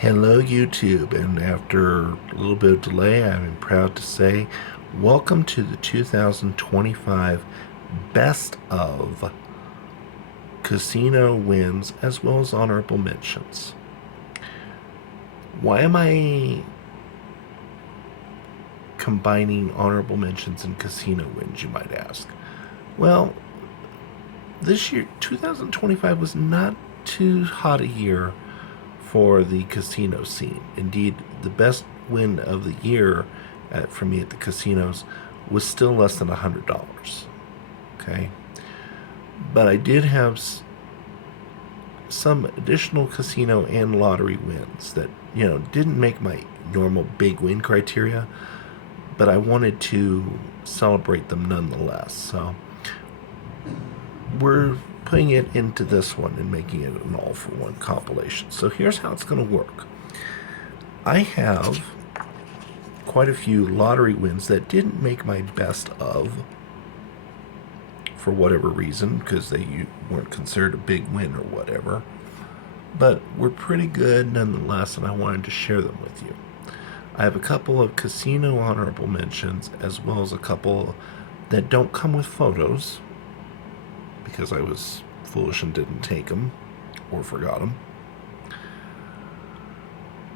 Hello YouTube, and after a little bit of delay, I'm proud to say welcome to the 2025 Best of Casino Wins as well as honorable mentions. Why am I combining honorable mentions and casino wins, you might ask? Well, this year, 2025, was not too hot a year for the casino scene. Indeed, the best win of the year for me at the casinos was still less than $100. Okay, but I did have some additional casino and lottery wins that didn't make my normal big win criteria, but I wanted to celebrate them nonetheless. So we're putting it into this one and making it an all-for-one compilation. So here's how it's going to work. I have quite a few lottery wins that didn't make my best of for whatever reason, because they weren't considered a big win or whatever, but were pretty good nonetheless, and I wanted to share them with you. I have a couple of casino honorable mentions as well as a couple that don't come with photos because I was foolish and didn't take them or forgot them.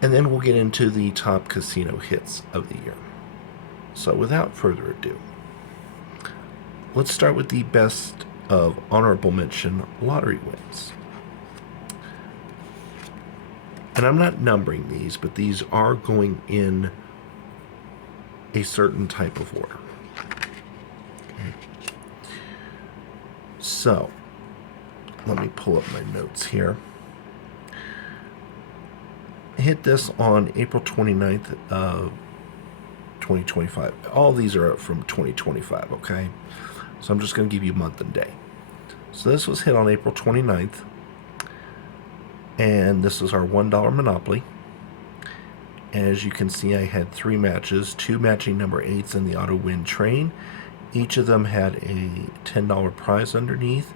And then we'll get into the top casino hits of the year. So without further ado, let's start with the best of honorable mention lottery wins. And I'm not numbering these, but these are going in a certain type of order. Okay. So, let me pull up my notes here. I hit this on April 29th of 2025. All these are from 2025, okay? So I'm just going to give you month and day. So this was hit on April 29th, and this is our $1 Monopoly. As you can see, I had 3 matches, 2 matching number 8s in the auto win train. Each of them had a $10 prize underneath.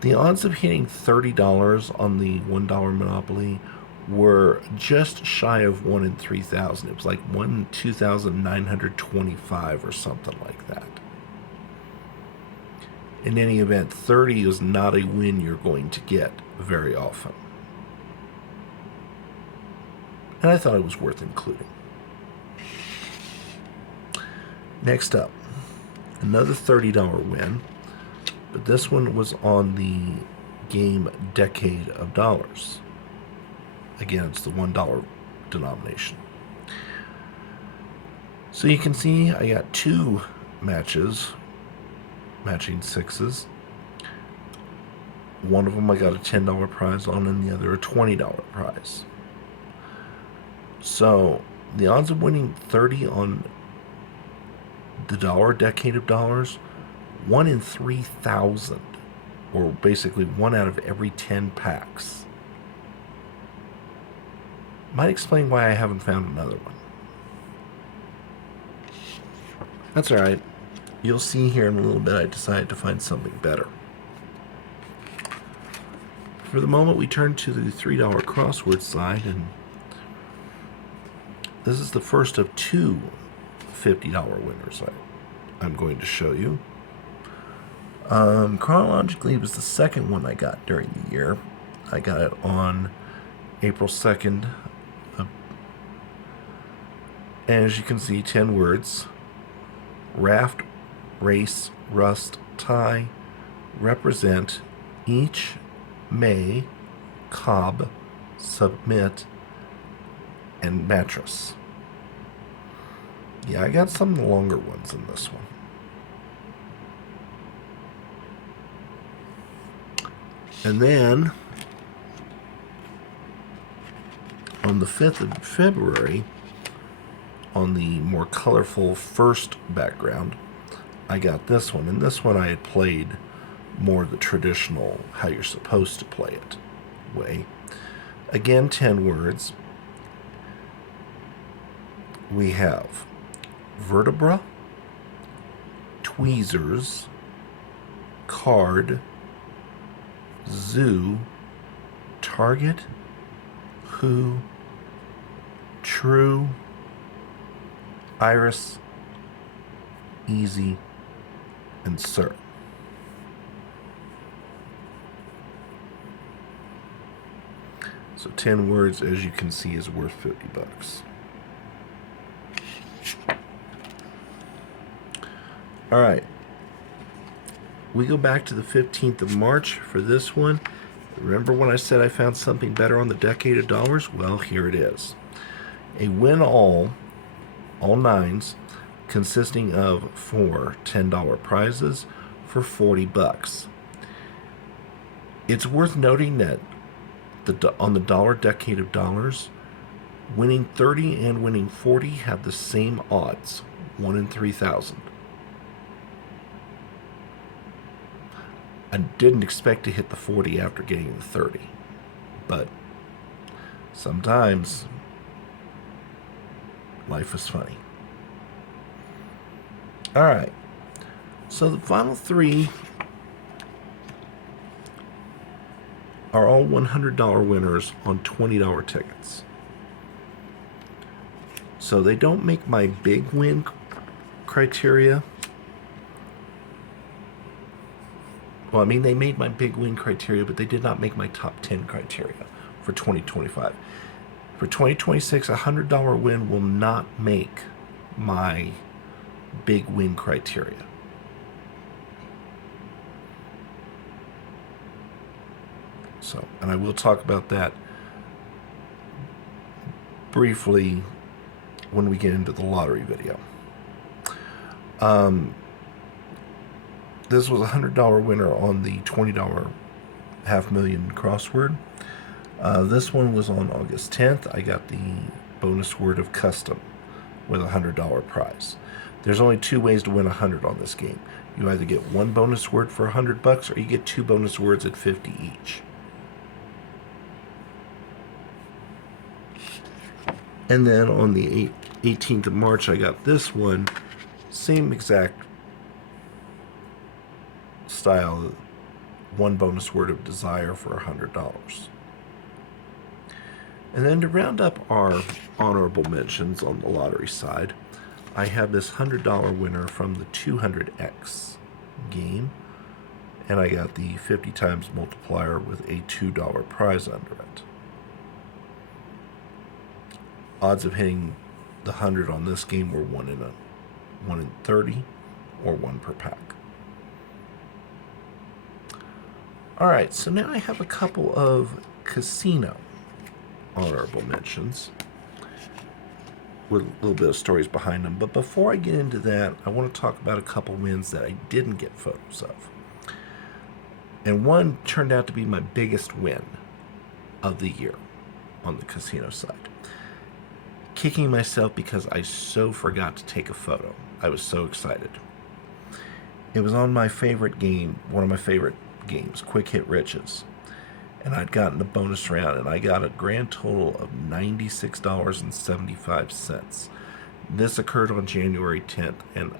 The odds of hitting $30 on the $1 Monopoly were just shy of 1 in 3,000. It was like 1 in 2,925 or something like that. In any event, 30 is not a win you're going to get very often. And I thought it was worth including. Next up, another $30 win, but this one was on the game Decade of Dollars. Again, it's the $1 denomination. So you can see I got 2 matches, matching 6s. One of them I got a $10 prize on, and the other a $20 prize. So the odds of winning 30 on the Decade of Dollars, 1 in 3,000, or basically 1 out of every 10 packs. Might explain why I haven't found another one. That's alright. You'll see here in a little bit I decided to find something better. For the moment, we turn to the $3 crossword side, and this is the first of 2 $50 winners I'm going to show you. Chronologically, it was the second one I got during the year. I got it on April 2nd. And as you can see, 10 words. Raft, race, rust, tie, represent, each, may, cob, submit, and mattress. Yeah, I got some of the longer ones in this one. And then, on the 5th of February, on the more colorful first background, I got this one. And this one I had played more the traditional, how you're supposed to play it way. Again, 10 words. We have vertebra, tweezers, card, zoo, target, who, True, Iris, Easy, and Sir. So 10 words, as you can see, is worth $50. All right. We go back to the 15th of March for this one. Remember when I said I found something better on the Decade of Dollars? Well, here it is. A win all nines, consisting of 4 $10 prizes for $40. It's worth noting that on the dollar Decade of Dollars, winning 30 and winning 40 have the same odds, 1 in 3,000. I didn't expect to hit the 40 after getting the 30, but sometimes life is funny. All right, so the final three are all $100 winners on $20 tickets. So they don't make my big win criteria. Well, I mean, they made my big win criteria, but they did not make my top 10 criteria for 2025. For 2026, a $100 win will not make my big win criteria. So, and I will talk about that briefly when we get into the lottery video. This was a $100 winner on the $20 $500,000 crossword. This one was on August 10th. I got the bonus word of custom with a $100 prize. There's only 2 ways to win 100 on this game. You either get 1 bonus word for $100 or you get 2 bonus words at 50 each. And then on the 18th of March, I got this one, same exact style, 1 bonus word of desire for $100. And then to round up our honorable mentions on the lottery side, I have this $100 winner from the 200X game, and I got the 50 times multiplier with a $2 prize under it. Odds of hitting the 100 on this game were 1 in 30 or 1 per pack. All right, so now I have a couple of casino honorable mentions with a little bit of stories behind them. But before I get into that, I want to talk about a couple wins that I didn't get photos of. And one turned out to be my biggest win of the year on the casino side. Kicking myself because I so forgot to take a photo. I was so excited. It was on my favorite game, one of my favorite games, Quick Hit Riches. And I'd gotten a bonus round, and I got a grand total of $96.75. This occurred on January 10th, and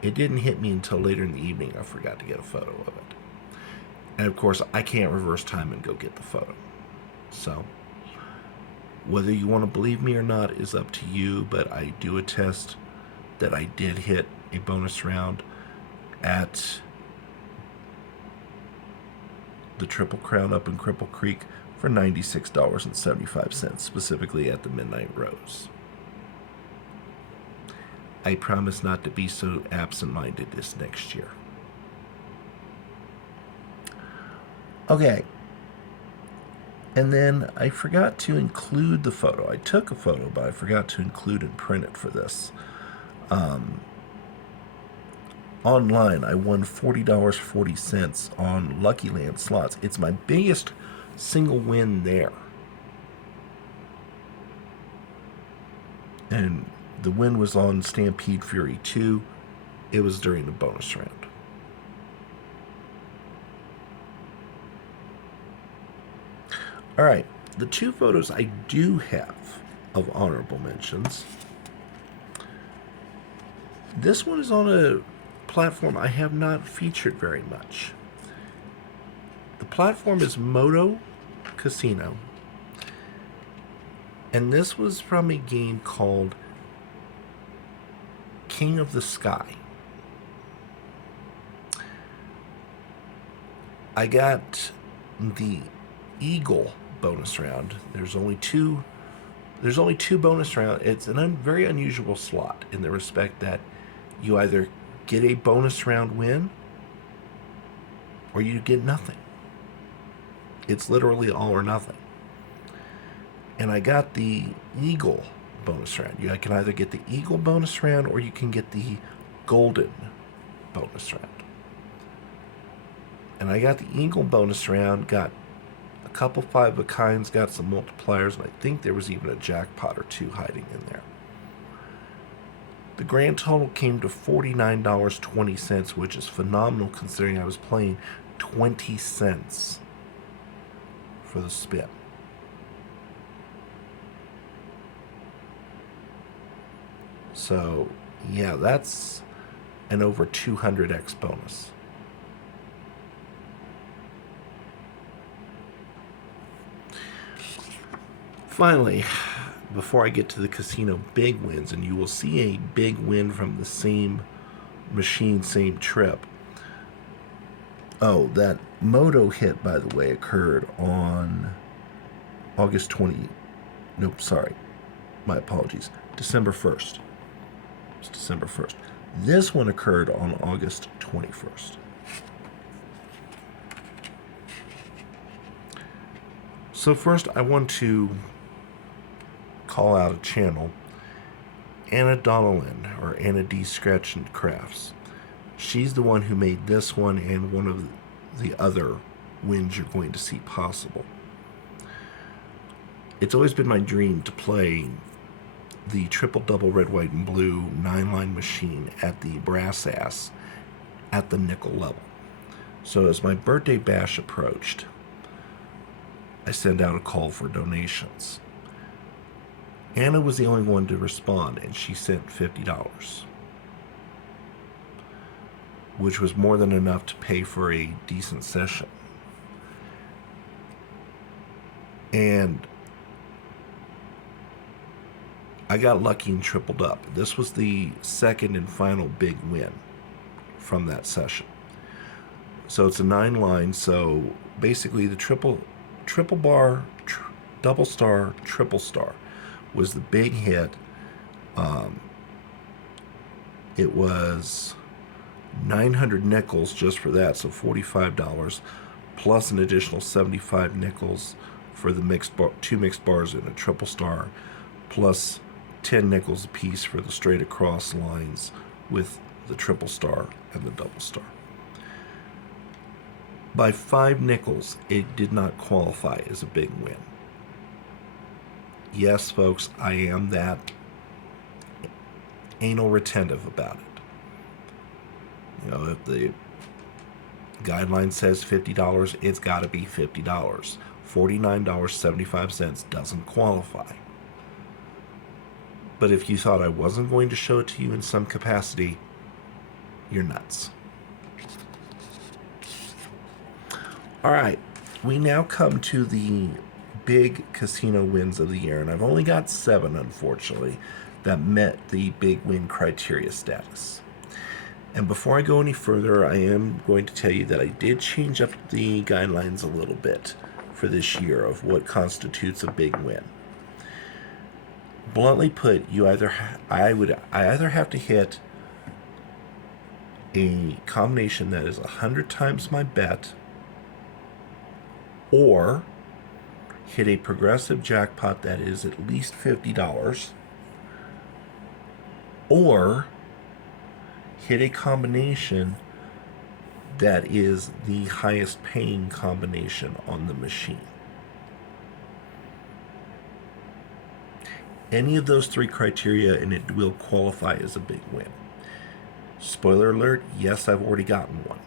it didn't hit me until later in the evening. I forgot to get a photo of it. And of course, I can't reverse time and go get the photo. So, whether you want to believe me or not is up to you, but I do attest that I did hit a bonus round at the Triple Crown up in Cripple Creek for $96.75, specifically at the Midnight Rose. I promise not to be so absent-minded this next year. Okay. And then I forgot to include the photo. I took a photo, but I forgot to include and print it for this. Online, I won $40.40 on Lucky Land slots. It's my biggest single win there. And the win was on Stampede Fury 2. It was during the bonus round. All right, the 2 photos I do have of honorable mentions. This one is on a platform I have not featured very much. The platform is Moto Casino, And this was from a game called King of the Sky. I got the Eagle bonus round. There's only two bonus rounds. It's a very unusual slot in the respect that you either get a bonus round win or you get nothing. It's literally all or nothing. And I got the Eagle bonus round. I can either get the Eagle bonus round or you can get the Golden bonus round. And I got the Eagle bonus round, got a couple 5-of-a-kinds, got some multipliers, and I think there was even a jackpot or two hiding in there. The grand total came to $49.20, which is phenomenal considering I was playing 20 cents for the spin. So, yeah, that's an over 200x bonus. Finally, before I get to the casino big wins, and you will see a big win from the same machine, same trip. Oh, that Moto hit, by the way, occurred on August 20. Nope, sorry. My apologies. December 1st. It's December 1st. This one occurred on August 21st. So first, I want to call out a channel, Anna Donnellan, or Anna D. Scratch and Crafts. She's the one who made this one and one of the other wins you're going to see possible. It's always been my dream to play the triple double red, white, and blue 9-line machine at the brass ass at the nickel level. So as my birthday bash approached, I sent out a call for donations. Anna was the only one to respond, and she sent $50, which was more than enough to pay for a decent session. And I got lucky and tripled up. This was the second and final big win from that session. So it's a 9-line, so basically the triple bar, double star, triple star was the big hit. It was 900 nickels just for that, so $45, plus an additional 75 nickels for the two mixed bars and a triple star, plus 10 nickels a piece for the straight across lines with the triple star and the double star. By 5 nickels, it did not qualify as a big win. Yes, folks, I am that anal retentive about it. You know, if the guideline says $50, it's got to be $50. $49.75 doesn't qualify. But if you thought I wasn't going to show it to you in some capacity, you're nuts. All right, we now come to the big casino wins of the year, and I've only got 7, unfortunately, that met the big win criteria status. And before I go any further, I am going to tell you that I did change up the guidelines a little bit for this year of what constitutes a big win. Bluntly put, I either have to hit a combination that is 100 times my bet, or hit a progressive jackpot that is at least $50, or hit a combination that is the highest paying combination on the machine. Any of those 3 criteria and it will qualify as a big win. Spoiler alert, yes, I've already gotten one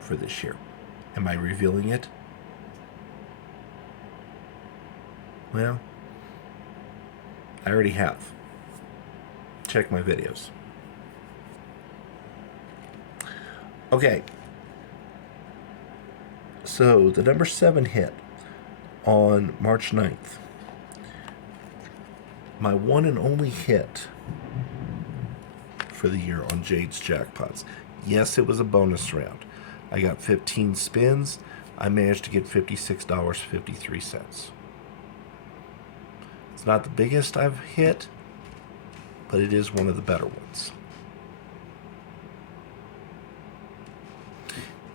for this year. Am I revealing it? Well, I already have. Check my videos. Okay. So the number 7 hit on March 9th. my one and only hit for the year on Jade's Jackpots. Yes, it was a bonus round. I got 15 spins. I managed to get $56.53. It's not the biggest I've hit, but it is one of the better ones.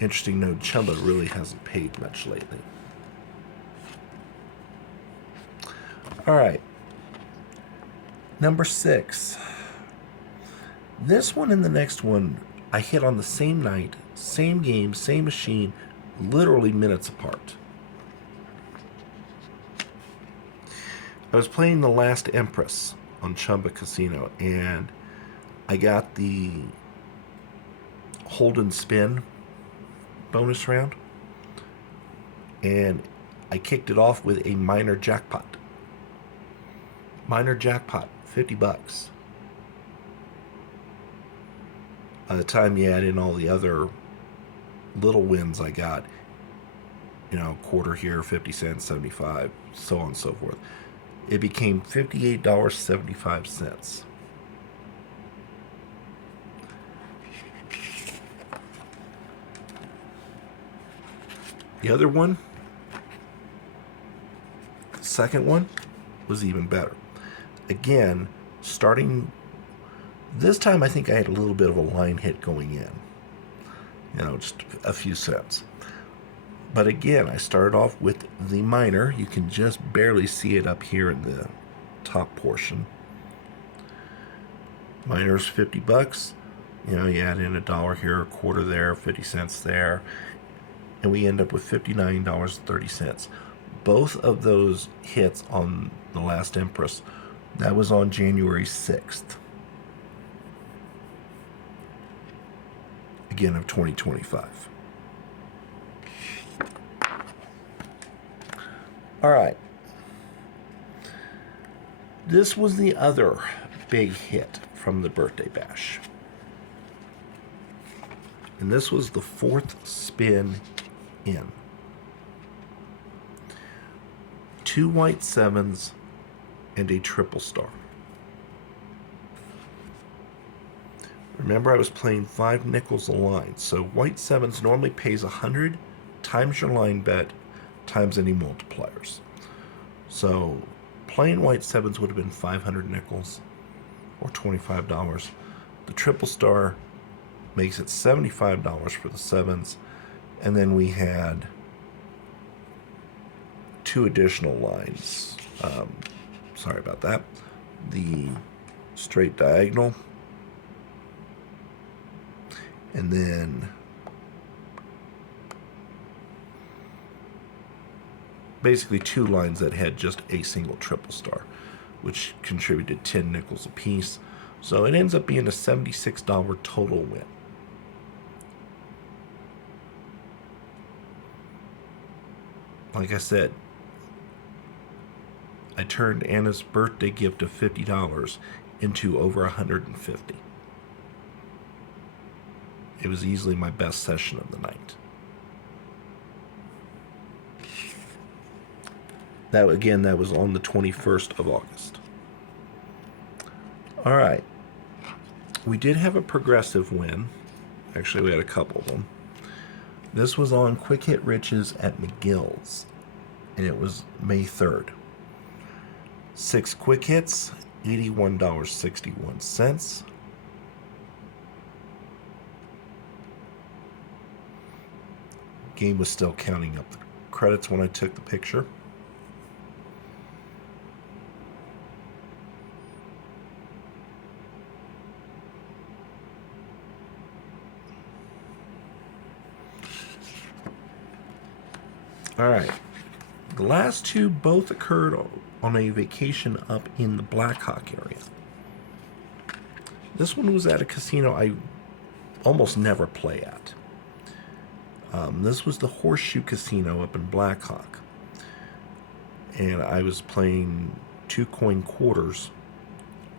Interesting note, Chumba really hasn't paid much lately. All right. Number 6. This one and the next one I hit on the same night, same game, same machine, literally minutes apart. I was playing The Last Empress on Chumba Casino, and I got the hold and spin bonus round, and I kicked it off with a minor jackpot. Minor jackpot, $50. By the time you add in all the other little wins I got, quarter here, 50 cents, 75, so on and so forth, it became $58.75. The other one, the second one, was even better. Again, starting this time, I think I had a little bit of a line hit going in. Just a few cents. But again, I started off with the minor. You can just barely see it up here in the top portion. Minor's $50. You add in $1 here, a quarter there, 50 cents there, and we end up with $59.30. Both of those hits on The Last Empress, that was on January 6th. Again, of 2025. All right. This was the other big hit from the birthday bash. And this was the 4th spin in. 2 white 7s and a triple star. Remember, I was playing 5 nickels a line, so white 7s normally pays 100 times your line bet times any multipliers. So playing white 7s would have been 500 nickels or $25. The triple star makes it $75 for the 7s, and then we had 2 additional lines. Sorry about that. The straight diagonal, and then basically 2 lines that had just a single triple star, which contributed 10 nickels apiece. So it ends up being a $76 total win. Like I said, I turned Anna's birthday gift of $50 into over $150. It was easily my best session of the night. That was on the 21st of August. All right. We did have a progressive win. Actually, we had a couple of them. This was on Quick Hit Riches at McGill's, and it was May 3rd. 6 quick hits, $81.61. Game was still counting up the credits when I took the picture. All right. The last 2 both occurred on a vacation up in the Blackhawk area. This one was at a casino I almost never play at. This was the Horseshoe Casino up in Blackhawk. And I was playing 2 coin quarters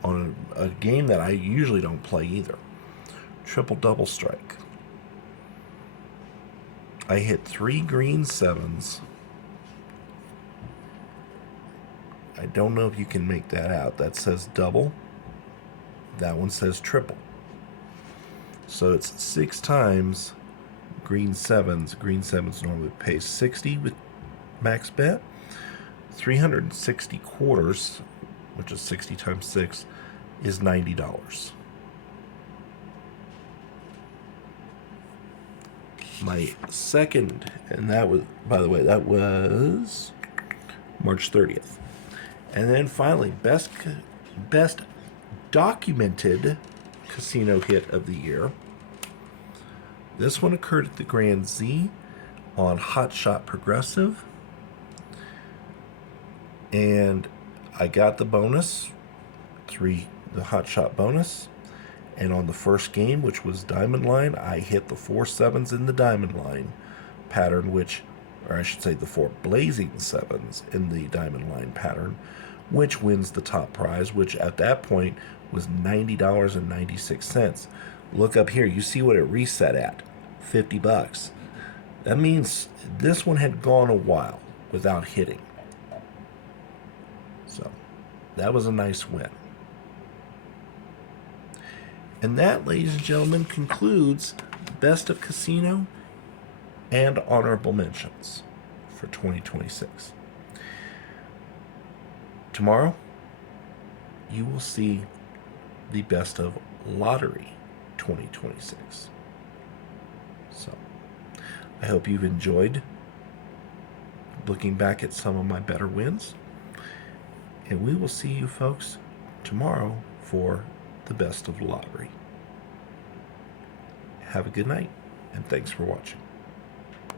on a game that I usually don't play either. Triple double strike. I hit 3 green 7s I don't know if you can make that out. That says double. That one says triple. So it's 6 times green sevens. Green sevens normally pays 60 with max bet. 360 quarters, which is 60 times 6, is $90. My second, and that was, by the way, that was March 30th. And then finally, best documented casino hit of the year. This one occurred at the Grand Z on Hot Shot Progressive. And I got the bonus, the Hot Shot bonus. And on the first game, which was Diamond Line, I hit the 4 sevens in the Diamond Line pattern, or I should say the 4 blazing sevens in the Diamond Line pattern, which wins the top prize, which at that point was $90.96. Look up here, you see what it reset at, $50. That means this one had gone a while without hitting. So that was a nice win. And that, ladies and gentlemen, concludes Best of Casino and Honorable Mentions for 2026. Tomorrow, you will see the Best of Lottery 2026. So, I hope you've enjoyed looking back at some of my better wins. And we will see you folks tomorrow for the Best of Lottery. Have a good night, and thanks for watching.